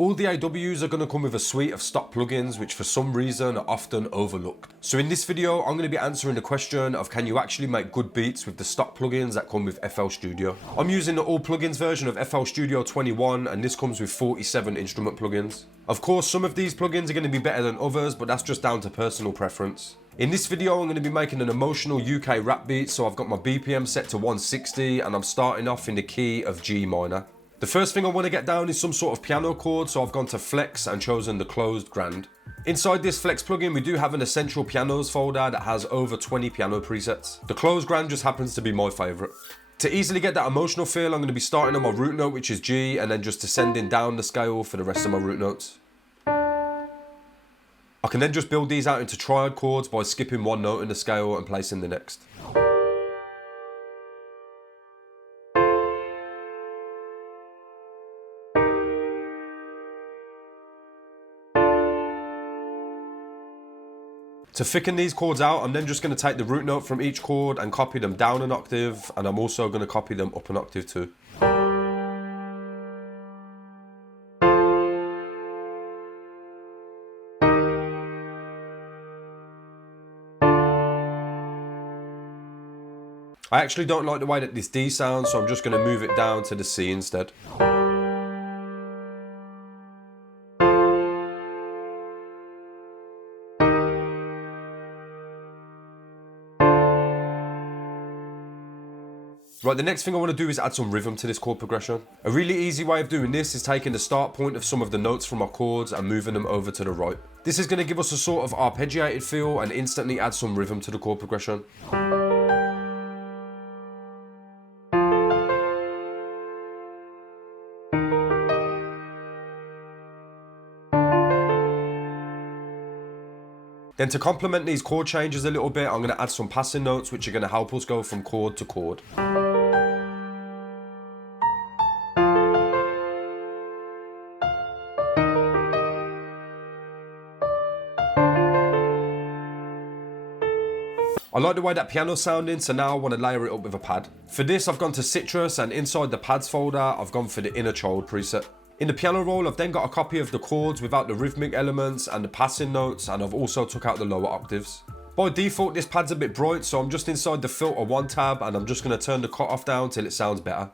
All the AWs are going to come with a suite of stock plugins which for some reason are often overlooked. So in this video I'm going to be answering the question of can you actually make good beats with the stock plugins that come with FL Studio. I'm using the all plugins version of FL Studio 21 and this comes with 47 instrument plugins. Of course some of these plugins are going to be better than others, but that's just down to personal preference. In this video I'm going to be making an emotional UK rap beat, so I've got my BPM set to 160 and I'm starting off in the key of G minor. The first thing I want to get down is some sort of piano chord, so I've gone to Flex and chosen the closed grand. Inside this Flex plugin we do have an essential pianos folder that has over 20 piano presets. The closed grand just happens to be my favourite. To easily get that emotional feel I'm going to be starting on my root note, which is G, and then just descending down the scale for the rest of my root notes. I can then just build these out into triad chords by skipping one note in the scale and placing the next. To thicken these chords out, I'm then just going to take the root note from each chord and copy them down an octave, and I'm also going to copy them up an octave too. I actually don't like the way that this D sounds, so I'm just going to move it down to the C instead. Right, the next thing I want to do is add some rhythm to this chord progression. A really easy way of doing this is taking the start point of some of the notes from our chords and moving them over to the right. This is going to give us a sort of arpeggiated feel and instantly add some rhythm to the chord progression. Then to complement these chord changes a little bit, I'm going to add some passing notes which are going to help us go from chord to chord. I like the way that piano's sounding, so now I want to layer it up with a pad. For this I've gone to Sytrus, and inside the pads folder I've gone for the inner child preset. In the piano roll I've then got a copy of the chords without the rhythmic elements and the passing notes, and I've also took out the lower octaves. By default this pad's a bit bright, so I'm just inside the filter 1 tab and I'm just going to turn the cutoff down till it sounds better.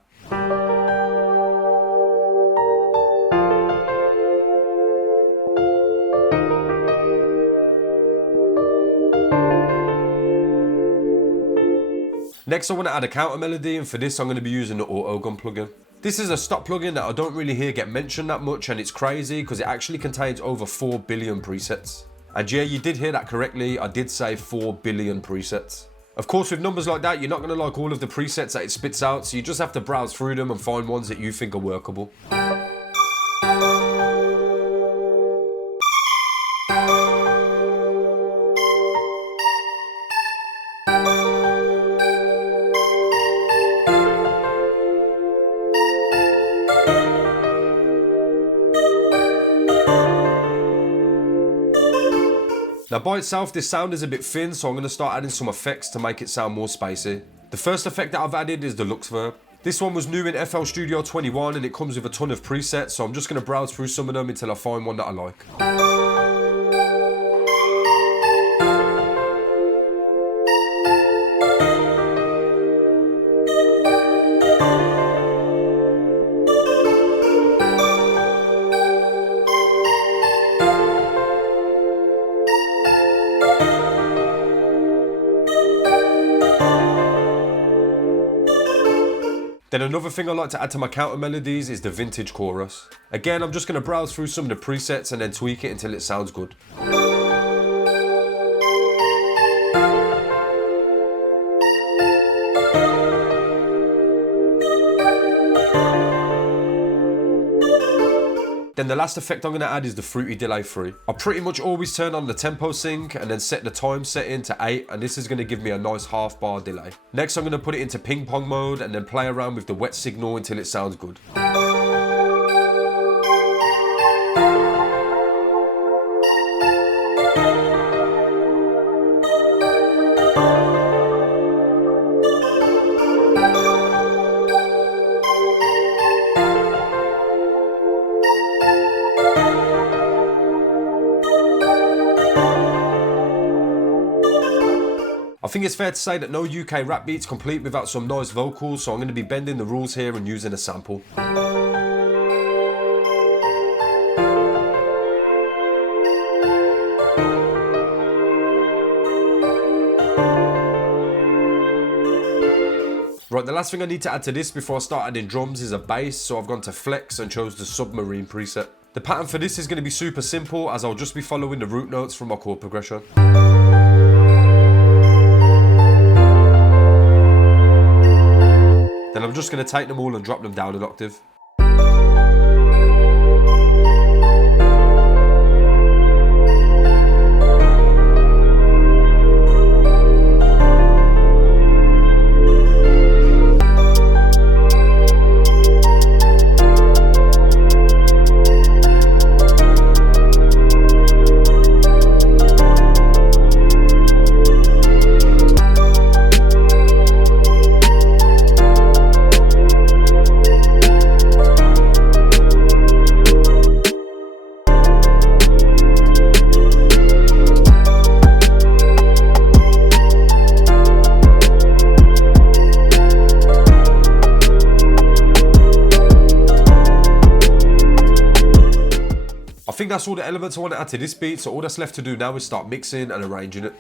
Next I want to add a counter melody, and for this I'm going to be using the auto gun plugin. This is a stock plugin that I don't really hear get mentioned that much, and it's crazy because it actually contains over 4 billion presets. And yeah, you did hear that correctly, I did say 4 billion presets. Of course with numbers like that you're not going to like all of the presets that it spits out, so you just have to browse through them and find ones that you think are workable. Now by itself this sound is a bit thin, so I'm going to start adding some effects to make it sound more spacey. The first effect that I've added is the Lux verb. This one was new in FL Studio 21 and it comes with a ton of presets, so I'm just going to browse through some of them until I find one that I like. Then another thing I like to add to my counter melodies is the vintage chorus. Again, I'm just going to browse through some of the presets and then tweak it until it sounds good. Then the last effect I'm going to add is the fruity delay 3. I pretty much always turn on the tempo sync and then set the time setting to 8, and this is going to give me a nice half bar delay. Next I'm going to put it into ping pong mode and then play around with the wet signal until it sounds good. think it's fair to say that no UK rap beat's complete without some nice vocals, so I'm going to be bending the rules here and using a sample. Right, the last thing I need to add to this before I start adding drums is a bass, so I've gone to flex and chose the submarine preset. The pattern for this is going to be super simple, as I'll just be following the root notes from my chord progression. Then I'm just going to take them all and drop them down an octave. I think that's all the elements I want to add to this beat, so all that's left to do now is start mixing and arranging it.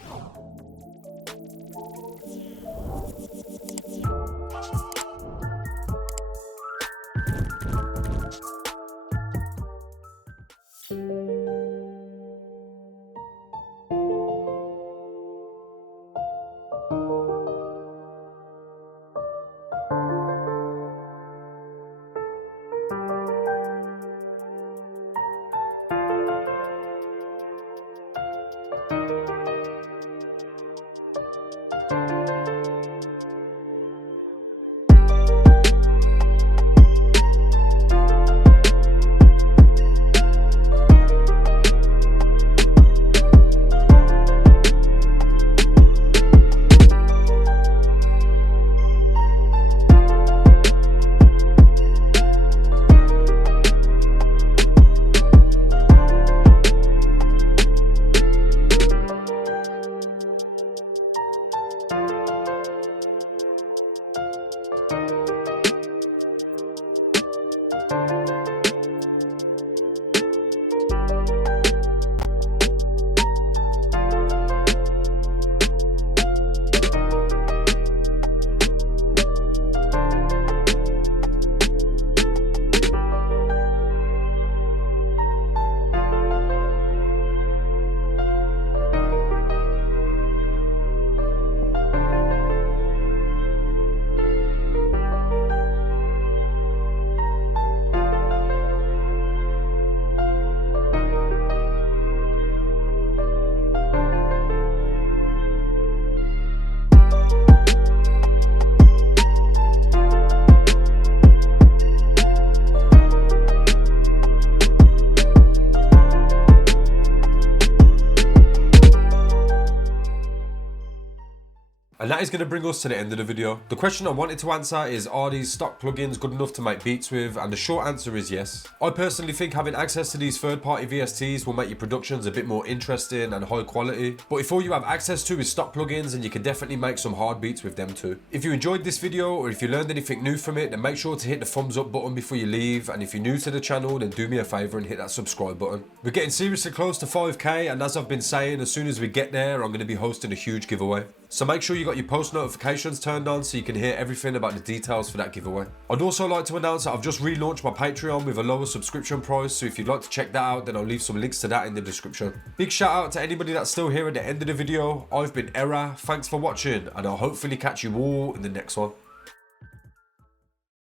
And that is going to bring us to the end of the video. The question I wanted to answer is, are these stock plugins good enough to make beats with? And the short answer is yes. I personally think having access to these third-party VSTs will make your productions a bit more interesting and high quality. But if all you have access to is stock plugins, then you can definitely make some hard beats with them too. If you enjoyed this video, or if you learned anything new from it, then make sure to hit the thumbs up button before you leave. And if you're new to the channel, then do me a favor and hit that subscribe button. We're getting seriously close to 5k, and as I've been saying, as soon as we get there, I'm going to be hosting a huge giveaway. So make sure you got your post notifications turned on so you can hear everything about the details for that giveaway. I'd also like to announce that I've just relaunched my Patreon with a lower subscription price, so if you'd like to check that out, then I'll leave some links to that in the description. Big shout out to anybody that's still here at the end of the video. I've been Era, thanks for watching, and I'll hopefully catch you all in the next one.